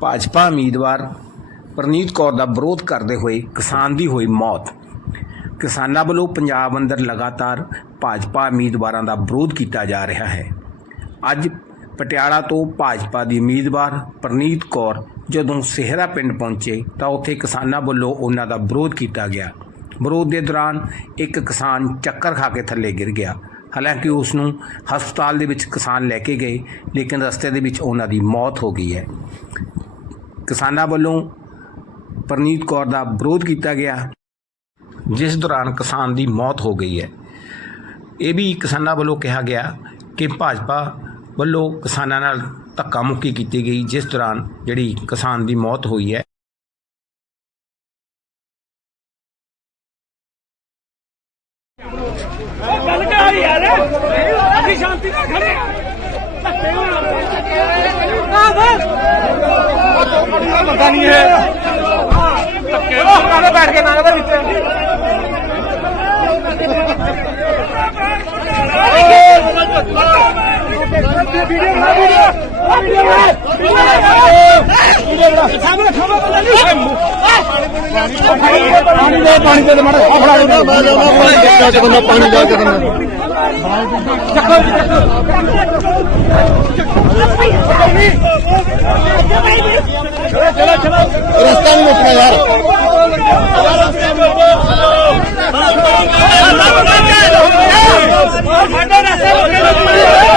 ਭਾਜਪਾ ਉਮੀਦਵਾਰ ਪ੍ਰਨੀਤ ਕੌਰ ਦਾ ਵਿਰੋਧ ਕਰਦੇ ਹੋਏ ਕਿਸਾਨ ਦੀ ਹੋਈ ਮੌਤ। ਕਿਸਾਨਾਂ ਵੱਲੋਂ ਪੰਜਾਬ ਅੰਦਰ ਲਗਾਤਾਰ ਭਾਜਪਾ ਉਮੀਦਵਾਰਾਂ ਦਾ ਵਿਰੋਧ ਕੀਤਾ ਜਾ ਰਿਹਾ ਹੈ। ਅੱਜ ਪਟਿਆਲਾ ਤੋਂ ਭਾਜਪਾ ਦੀ ਉਮੀਦਵਾਰ ਪ੍ਰਨੀਤ ਕੌਰ ਜਦੋਂ ਸਿਹਰਾ ਪਿੰਡ ਪਹੁੰਚੇ ਤਾਂ ਉੱਥੇ ਕਿਸਾਨਾਂ ਵੱਲੋਂ ਉਹਨਾਂ ਦਾ ਵਿਰੋਧ ਕੀਤਾ ਗਿਆ। ਵਿਰੋਧ ਦੇ ਦੌਰਾਨ ਇੱਕ ਕਿਸਾਨ ਚੱਕਰ ਖਾ ਕੇ ਥੱਲੇ ਗਿਰ ਗਿਆ। ਹਾਲਾਂਕਿ ਉਸ ਨੂੰ ਹਸਪਤਾਲ ਦੇ ਵਿੱਚ ਕਿਸਾਨ ਲੈ ਕੇ ਗਏ, ਲੇਕਿਨ ਰਸਤੇ ਦੇ ਵਿੱਚ ਉਹਨਾਂ ਦੀ ਮੌਤ ਹੋ ਗਈ ਹੈ। ਕਿਸਾਨਾਂ ਵੱਲੋਂ ਪ੍ਰਨੀਤ ਕੌਰ ਦਾ ਵਿਰੋਧ ਕੀਤਾ ਗਿਆ, ਜਿਸ ਦੌਰਾਨ ਕਿਸਾਨ ਦੀ ਮੌਤ ਹੋ ਗਈ ਹੈ। ਇਹ ਵੀ ਕਿਸਾਨਾਂ ਵੱਲੋਂ ਕਿਹਾ ਗਿਆ ਕਿ ਭਾਜਪਾ ਵੱਲੋਂ ਕਿਸਾਨਾਂ ਨਾਲ ਧੱਕਾ ਮੁੱਕੀ ਕੀਤੀ ਗਈ, ਜਿਸ ਦੌਰਾਨ ਜਿਹੜੀ ਕਿਸਾਨ ਦੀ ਮੌਤ ਹੋਈ ਹੈ। ਗੱਲ ਕਰ ਯਾਰ ਅਸੀਂ ਸ਼ਾਂਤੀ ਨਾਲ ਪਤਾ ਨਹੀਂ ਹੈ। ਧੱਕੇ ਨਾਲ ਬੈਠ ਕੇ ਨਾ ਵਿੱਚ। ਪਾਣੀ ਦੇ ਪਾਣੀ ਦੇ ਮਾੜਾ ਫੜਾ ਦੇ ਬੰਦਾ ਪਾਣੀ ਜਾ ਕੇ ਦਿੰਦਾ ਰਸਤਾ ਸਾਡਾ ਰਸਤਾ